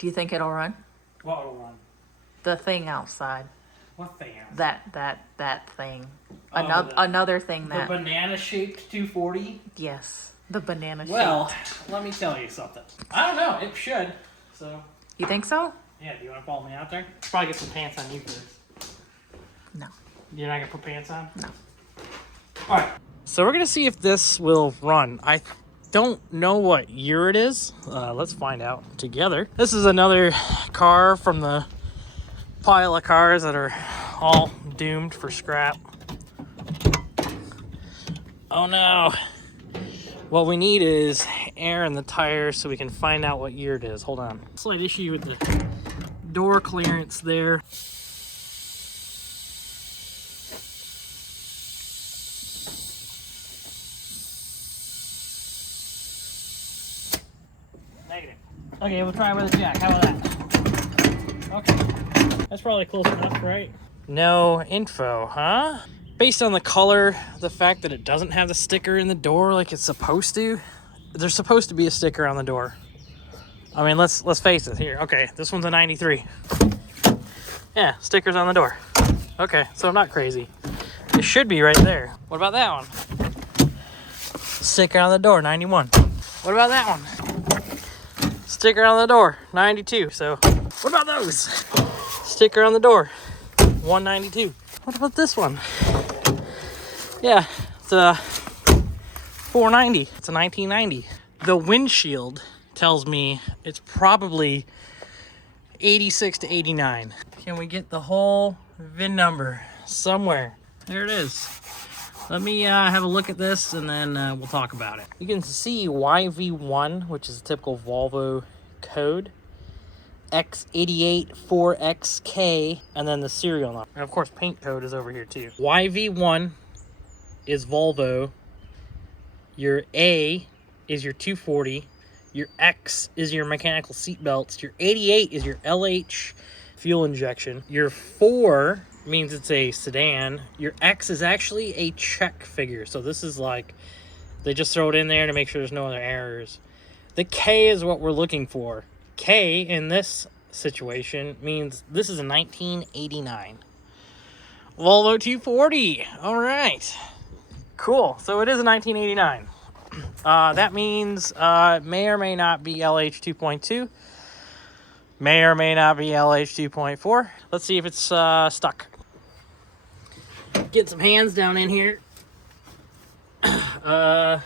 Do you think it'll run? What will run? The thing outside. What thing outside? That thing. Oh, Another thing The that. banana-shaped 240? Yes. The banana shape. Well, let me tell you something. I don't know. It should. So. You think so? Yeah, do you want to follow me out there? Probably get some pants on you first. No. You're not going to put pants on? No. Alright. So we're going to see if this will run. I don't know what year it is. Let's find out together. This is another car from the pile of cars that are all doomed for scrap. Oh no. What we need is air in the tires so we can find out what year it is. Hold on. Slight issue with the door clearance there. Negative. Okay, we'll try with a jack. How about that? Okay. That's probably close enough, right? No info, huh? Based on the color, the fact that it doesn't have the sticker in the door like it's supposed to, there's supposed to be a sticker on the door. I mean, let's face it here. Okay, this one's a 93. Yeah, stickers on the door. Okay, so I'm not crazy. It should be right there. What about that one? Sticker on the door, 91. What about that one? Sticker on the door, 92. So, what about those? Sticker on the door, 192. What about this one? Yeah, it's a 490. It's a 1990. The windshield tells me it's probably 86 to 89. Can we get the whole VIN number somewhere? There it is. Let me have a look at this and then we'll talk about it. You can see YV1, which is a typical Volvo code. X88 4XK, and then the serial number. And of course, paint code is over here too. YV1 is Volvo. Your A is your 240. Your X is your mechanical seat belts. Your 88 is your LH fuel injection. Your 4 means it's a sedan. Your X is actually a check figure. So this is like, they just throw it in there to make sure there's no other errors. The K is what we're looking for. K in this situation means this is a 1989 Volvo 240. All right, cool. So it is a 1989. That means may or may not be LH 2.2, may or may not be LH 2.4. Let's see if it's stuck. Get some hands down in here. Well,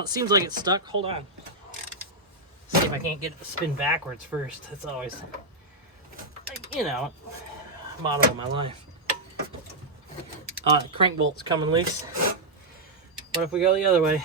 it seems like it's stuck. Hold on. See if I can't get it to spin backwards first. That's always, you know, motto of my life. Crank bolt's coming loose. What if we go the other way?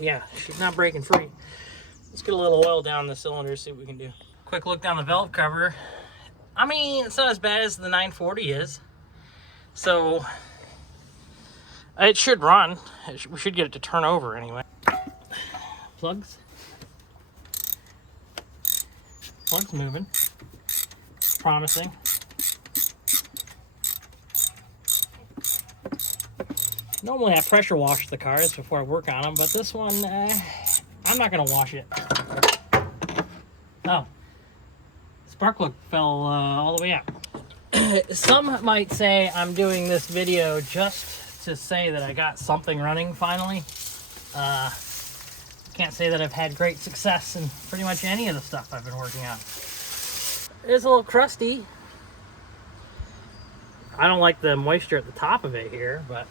Yeah, she's not breaking free. Let's get a little oil down the cylinder, see what we can do. Quick look down the valve cover. I mean, it's not as bad as the 940 is. So, it should run. We should get it to turn over anyway. Plugs. Plugs moving. Promising. Normally I pressure wash the cars before I work on them, but this one, I'm not going to wash it. Oh. Spark plug fell all the way out. Some might say I'm doing this video just to say that I got something running finally. Can't say that I've had great success in pretty much any of the stuff I've been working on. It's a little crusty. I don't like the moisture at the top of it here, but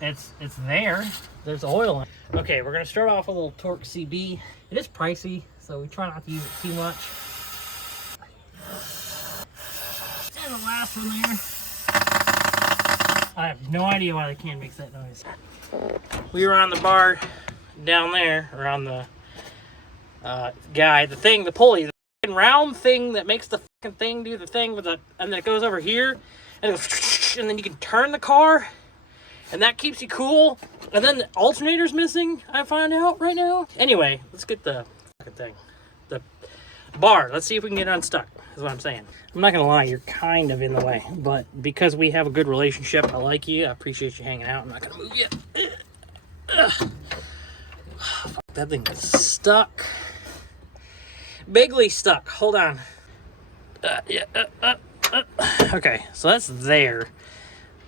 it's there. There's oil in it. Okay, we're gonna start off with a little Torque CB. It is pricey, so we try not to use it too much. And the last one there. I have no idea why the can makes that noise. We were on the bar down there, or on the the pulley, the round thing that makes the fucking thing do the thing with the, and then it goes over here, and it goes, and then you can turn the car, and that keeps you cool. And then the alternator's missing, I find out right now. Anyway, let's get the fucking thing, the bar. Let's see if we can get it unstuck. is what I'm saying. I'm not gonna lie, you're kind of in the way, but because we have a good relationship, I like you, I appreciate you hanging out. I'm not gonna move you. Fuck, that thing is stuck. Bigly stuck. Hold on. Okay, so that's there.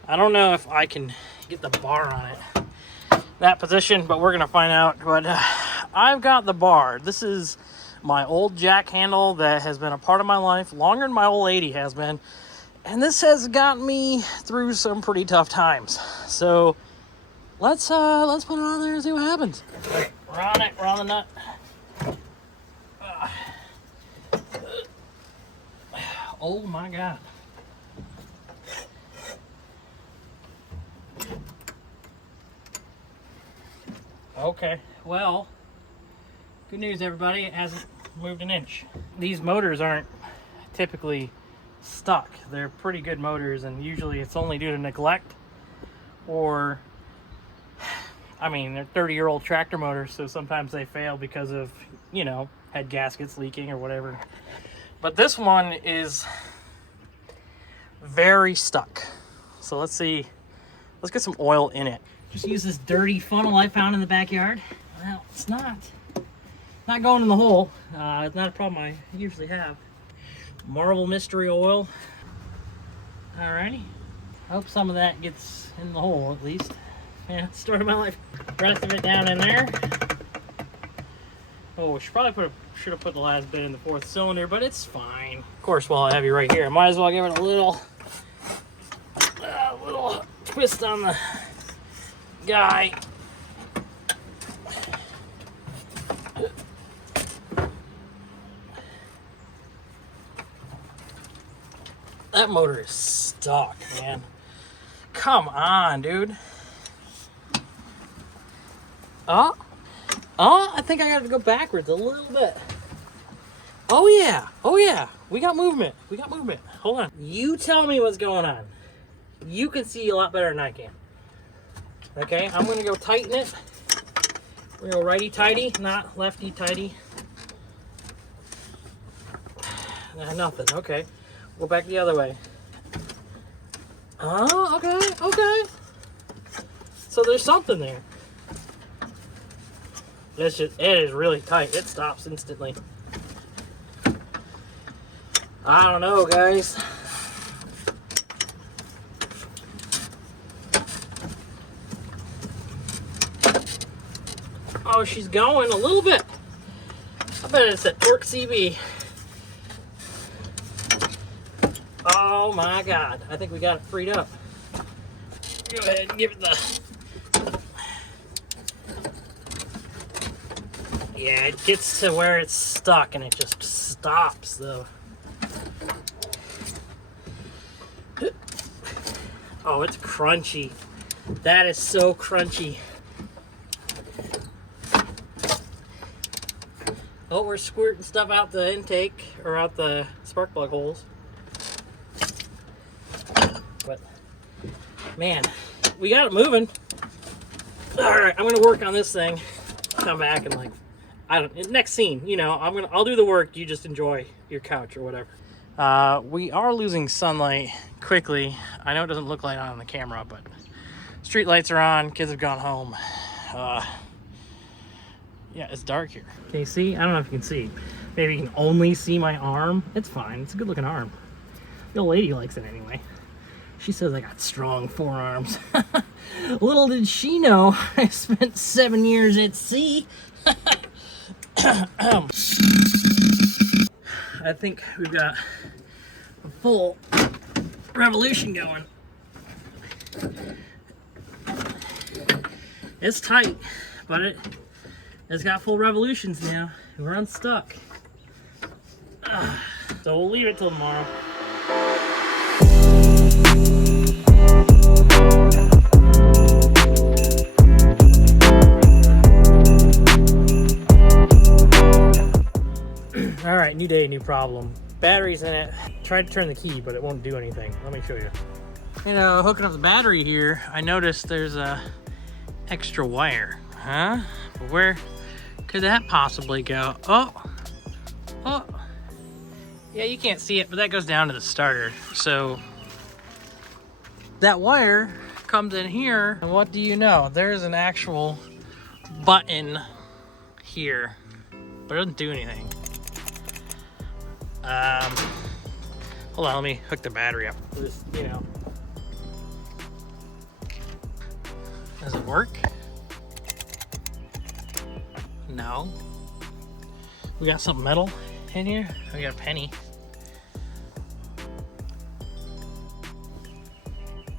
I don't know if I can get the bar on it, that position, but we're gonna find out. But I've got the bar. This is my old jack handle that has been a part of my life longer than my old lady has been, and this has gotten me through some pretty tough times. So let's put it on there and see what happens. Okay, we're on it. We're on the nut. Oh my God. Okay, well, good news everybody, it hasn't moved an inch. These motors aren't typically stuck. They're pretty good motors, and usually it's only due to neglect or, I mean, they're 30-year-old tractor motors, so sometimes they fail because of, you know, head gaskets leaking or whatever. But this one is very stuck. So let's see, let's get some oil in it. Just use this dirty funnel I found in the backyard. Well, it's not going in the hole. It's not a problem I usually have. Marvel Mystery Oil. Alrighty. I hope some of that gets in the hole at least. Yeah, it's the start of my life. Rest of it down in there. Oh, we should probably should have put the last bit in the 4th cylinder, but it's fine. Of course, while I have you right here, I might as well give it a little twist on the guy. That motor is stuck, man. Come on, dude. Oh, I think I got to go backwards a little bit. Oh yeah, we got movement. Hold on. You tell me what's going on. You can see a lot better than I can. Okay, I'm gonna go tighten it. We're gonna go righty tighty, not lefty tighty. Nothing. Okay, go back the other way. Oh, okay. So there's something there. It is really tight. It stops instantly. I don't know, guys. Oh, she's going a little bit. I bet it's a torque CB. Oh my God. I think we got it freed up. Go ahead and give it the... Yeah, it gets to where it's stuck and it just stops though. Oh, it's crunchy. That is so crunchy. Oh, we're squirting stuff out the intake or out the spark plug holes. But man, we got it moving. All right, I'm gonna work on this thing. Come back and like, next scene, you know, I'll do the work. You just enjoy your couch or whatever. We are losing sunlight quickly. I know it doesn't look like it on the camera, but street lights are on. Kids have gone home. Yeah, it's dark here. Can you see? I don't know if you can see. Maybe you can only see my arm. It's fine. It's a good looking arm. The old lady likes it anyway. She says I got strong forearms. Little did she know I spent 7 years at sea. I think we've got a full revolution going. It's tight, but it's got full revolutions now. We're unstuck. So we'll leave it till tomorrow. All right, new day, new problem. Battery's in it. Tried to turn the key, but it won't do anything. Let me show you. You know, hooking up the battery here, I noticed there's a extra wire. Huh? But where could that possibly go? Oh, Yeah, you can't see it, but that goes down to the starter. So that wire comes in here, and what do you know? There's an actual button here, but it doesn't do anything. Hold on, let me hook the battery up. Just, you know. Does it work? No. We got something metal in here. We got a penny.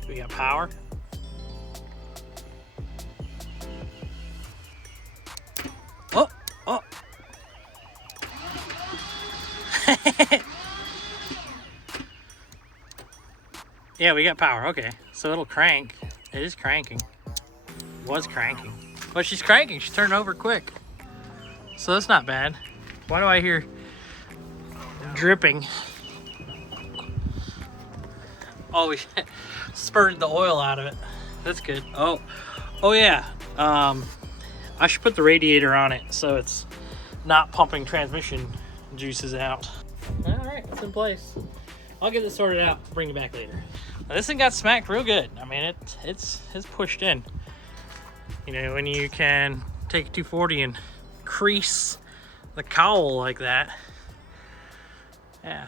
We got power. Oh, oh. Yeah, we got power. Okay, so it'll crank. It is cranking. Was cranking. But she's cranking. She's turning over quick. So that's not bad. Why do I hear dripping? Oh, we spurted the oil out of it. That's good. Oh yeah. I should put the radiator on it so it's not pumping transmission juices out. All right, it's in place. I'll get this sorted out. Bring it back later. Now, this thing got smacked real good. I mean, it's pushed in. You know, when you can take a 240 and crease the cowl like that. Yeah,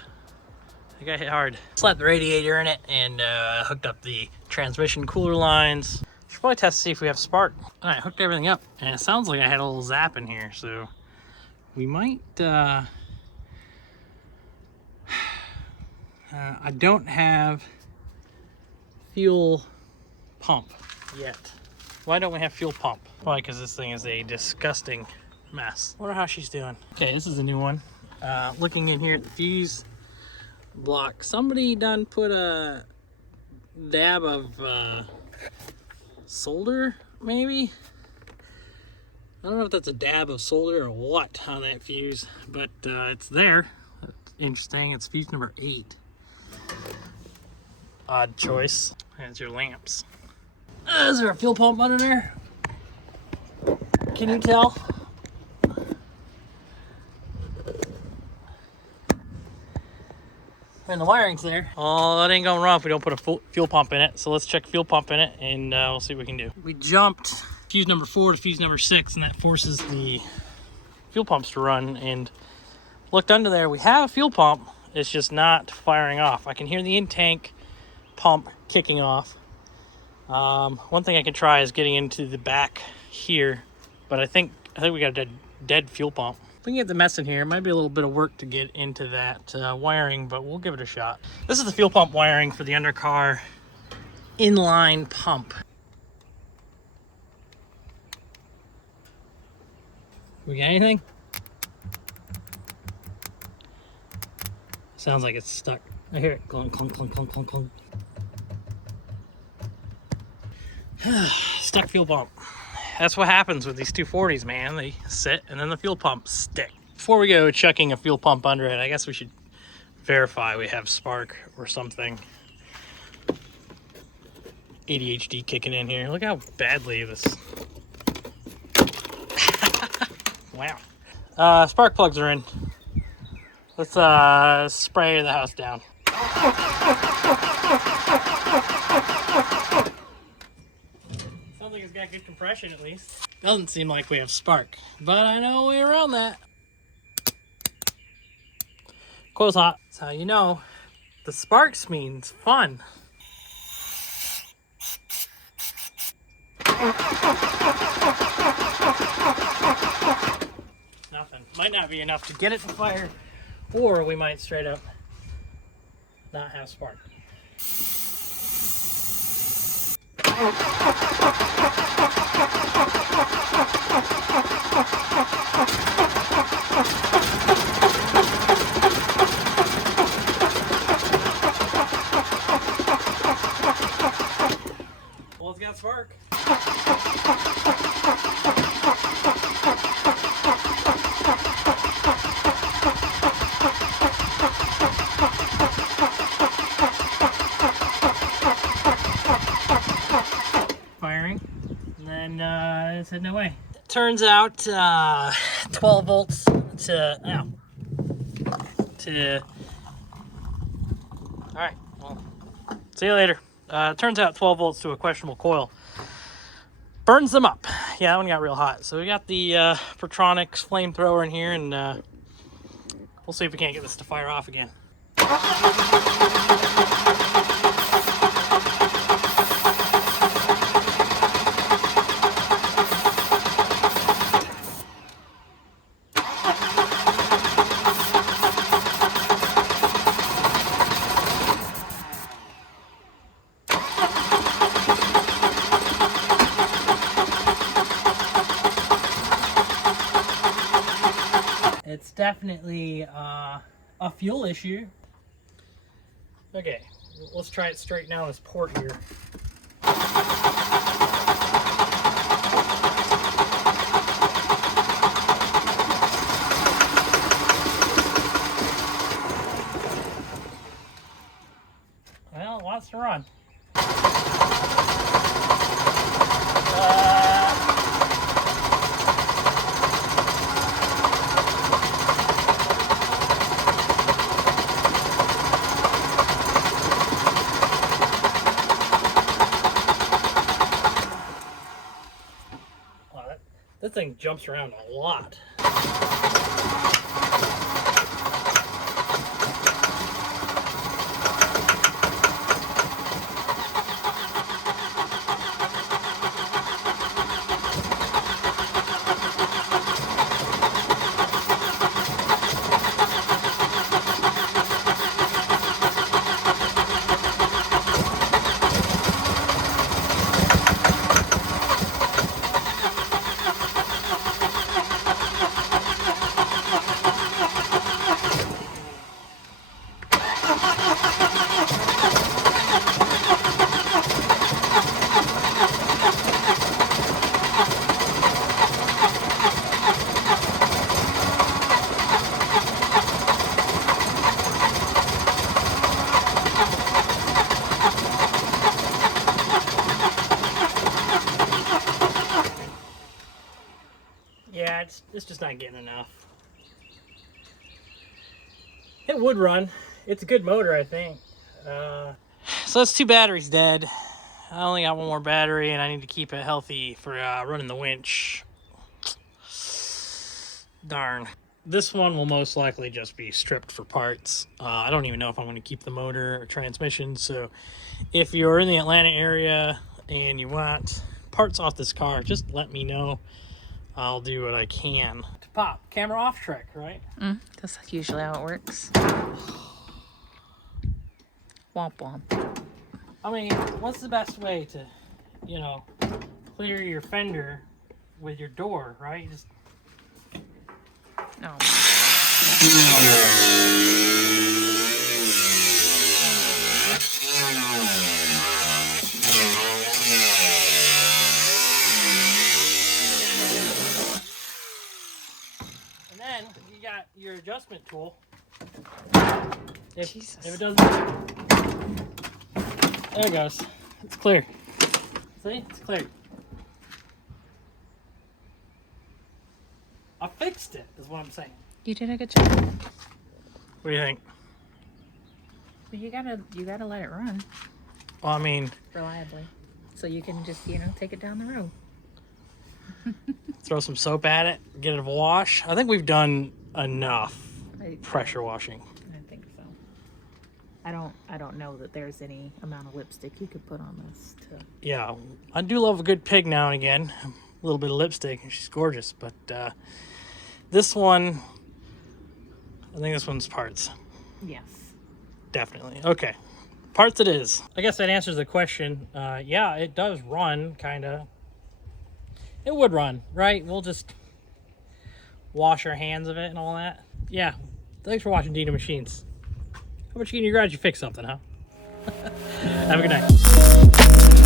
I got hit hard. Slapped the radiator in it and hooked up the transmission cooler lines. Should probably test to see if we have spark. All right, hooked everything up, and it sounds like I had a little zap in here, so we might. I don't have fuel pump yet. Why don't we have fuel pump? Probably because this thing is a disgusting mess. Wonder how she's doing. Okay, this is a new one. Looking in here at the fuse block, somebody done put a dab of solder, maybe? I don't know if that's a dab of solder or what on that fuse, but it's there. That's interesting. It's fuse number 8. Odd choice. There's your lamps. Is there a fuel pump under there? Can you tell? And the wiring's there. Oh, that ain't going wrong if we don't put a fuel pump in it. So let's check fuel pump in it, and we'll see what we can do. We jumped fuse number 4 to fuse number 6, and that forces the fuel pumps to run. And looked under there. We have a fuel pump. It's just not firing off. I can hear the in-tank pump kicking off. One thing I could try is getting into the back here, but I think we got a dead fuel pump. If we can get the mess in here, it might be a little bit of work to get into that wiring, but we'll give it a shot. This is the fuel pump wiring for the undercar inline pump. We got anything? Sounds like it's stuck. I hear it clunk, clunk, clunk, clunk, clunk, clunk. Stuck fuel pump. That's what happens with these 240s, man. They sit and then the fuel pumps stick. Before we go checking a fuel pump under it, I guess we should verify we have spark or something. ADHD kicking in here. Look how badly this... Wow. Spark plugs are in. Let's spray the house down. Sounds like it's got good compression at least. Doesn't seem like we have spark, but I know a way around that. Coil's hot. That's how you know the sparks means fun. Nothing. Might not be enough to get it to fire, or we might straight up not have spark. Well, it's got spark. Firing, and then it's heading away. Turns out 12 volts to See you later. Turns out 12 volts to a questionable coil burns them up. Yeah, that one got real hot. So we got the Protronics flamethrower in here, and we'll see if we can't get this to fire off again. It's definitely a fuel issue. Okay, let's try it straight now, this port here. Well, it wants to run. This thing jumps around a lot. Yeah, it's just not getting enough. It would run. It's a good motor, I think. So that's 2 batteries dead. I only got 1 more battery, and I need to keep it healthy for running the winch. Darn. This one will most likely just be stripped for parts. I don't even know if I'm going to keep the motor or transmission, so if you're in the Atlanta area and you want parts off this car, just let me know. I'll do what I can. To pop, camera off trick, right? That's usually how it works. Womp womp. I mean, what's the best way to, you know, clear your fender with your door, right? Just... No. And then you got your adjustment tool. If it doesn't... There it goes. It's clear. See? It's clear. I fixed it, is what I'm saying. You did a good job. What do you think? But you gotta let it run Well, I mean... reliably. So you can just, take it down the road. Throw some soap at it, get it a wash. I think we've done enough pressure washing. I think so. I don't know that there's any amount of lipstick you could put on this to... Yeah, I do love a good pig now and again. A little bit of lipstick, and she's gorgeous. But this one, I think this one's parts. Yes. Definitely. Okay. Parts it is. I guess that answers the question. Yeah, it does run, kind of. It would run, right? We'll just wash our hands of it and all that. Yeah. Thanks for watching Dino Machines. How much you get in your garage? You fix something, huh? Have a good night.